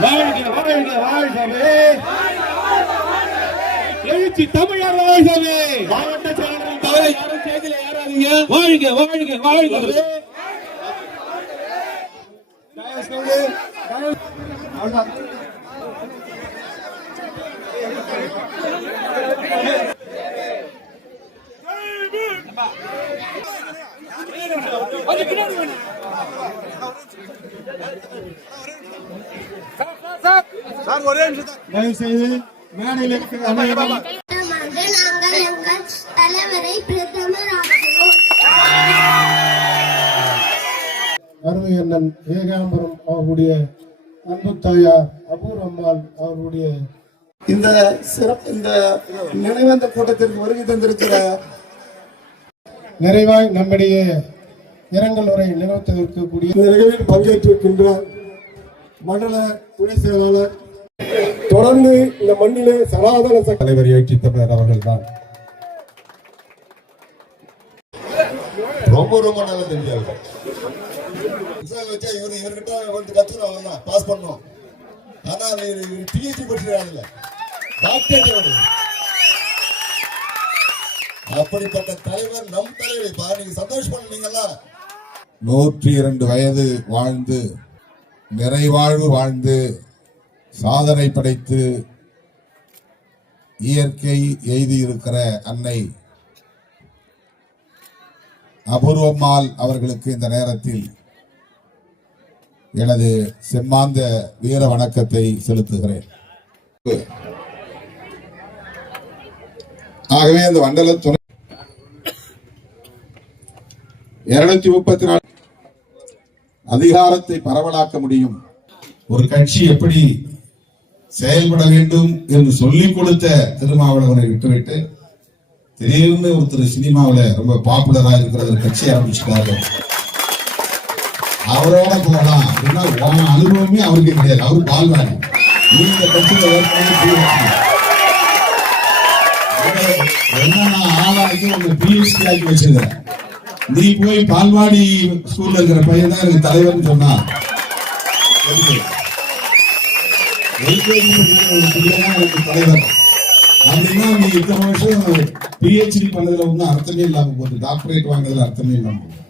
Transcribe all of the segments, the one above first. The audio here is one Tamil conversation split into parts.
வாழ்க வாழ்க வாழ்கவே. எழுச்சி தமிழர் வாழ்கவே. மாவட்ட செயலர்கள் தவிர யாரும் செய்தியில ஏறாதீங்க. வாழ்க வாழ்கவே தயவு- அவ்வளவுதான். தயவு செய்து மேடையில் இருக்கிற அனைவரும் திட்டமாக நாங்கள் எங்கள் தலைவரை பிரதமர் அருமை அண்ணன் ஏகாம்பரம் அவர்களுடைய அன்பு தாயார் அபூர்வம்மாள் அவர்களுடைய இந்த சிறப்பு இந்த நினைவேந்த கூட்டத்திற்கு வருகை தந்திருக்கிற நிறைவாய் நம்முடைய இரங்கல் உரை நிகழ்த்திருக்கக்கூடிய இந்த நிகழ்வில் பங்கேற்றிருக்கின்ற மண்டல துணை செயலாளர் தொடர்ந்து இந்த மண்ணிலே சனாதன தலைவர் ஏற்றி தமிழர் அவர்கள் தான் ரொம்ப ரொம்ப நல்லா தெரிஞ்சாங்க வச்சா இவரு இவர்கிட்ட வந்து கத்துக்கணும் தான் பாஸ் பண்ணோம். ஆனா இவர் பிஹெச்டி படிச்சிருக்காங்கல்ல டாக்டர் அப்படிப்பட்ட தலைவர் நம் தலைவர். இப்ப நீங்க சந்தோஷம் பண்ணீங்களா நூற்றி இரண்டு வயது வாழ்ந்து நிறைவாழ்வு வாழ்ந்து சாதனை படைத்து இயற்கை எய்தியிருக்கிற அன்னை அபூர்வம்மாள் அவர்களுக்கு இந்த நேரத்தில் எனது செம்மாந்த வீர வணக்கத்தை செலுத்துகிறேன். ஆகவே இந்த மண்டல துணை இருநூத்தி முப்பத்தி நாலு அதிகாரத்தை பரவலாக்க முடியும். ஒரு கட்சி எப்படி செயல்பட வேண்டும் என்று சொல்லிக் கொடுத்த திருமாவளவனை விட்டுவிட்டு திடீர்னு ஒருத்தர் சினிமாவுல ரொம்ப பாப்புலரா இருக்கிற ஒரு கட்சி ஆரம்பிச்சுட்டாரு. அவரோட போகலாம். அப்படின்னா உன் அனுபவமே அவருக்கு கிடையாது. அவரு பால்வாடி. இந்த கட்சியில ஏற்கனவே PhD. என்னன்னா ஆளாக்கி உங்க பிஎஸ்டி ஆக்கி வச்சிருக்கிறேன் நீ போய் பால்வாடி ஸ்கூல்ல இருக்கிற பையன் தான் எனக்கு தலைவர்னு சொன்னா. தலைவர். அப்படின்னா நீ இத்தனை வருஷம் பிஹெச்டி பண்ணதுல ஒன்றும் அர்த்தமே இல்லாம போகுது. டாக்டரேட் வாங்குறதுல அர்த்தமே இல்லாம போகுது.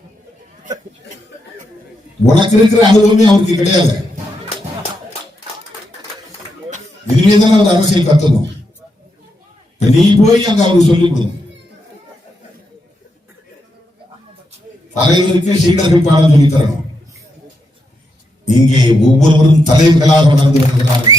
உனக்கு இருக்கிற அனுபவமே அவருக்கு கிடையாது. இனிமே தானே அவர் அரசியல் கத்துக்கணும். நீ போய் அங்க அவருக்கு சொல்லிக் கொடுக்கணும். தலைவருக்கு சீடர்கள் பாடம் சொல்லி தரணும். இங்கே ஒவ்வொருவரும் தலைவர்களாக வளர்ந்து வருகிறார்கள்.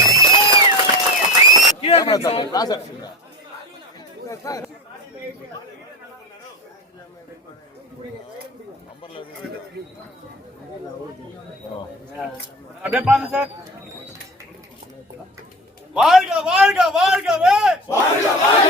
வாழ்க வாழ்க வாழ்கவே வாழ்க வாழ்க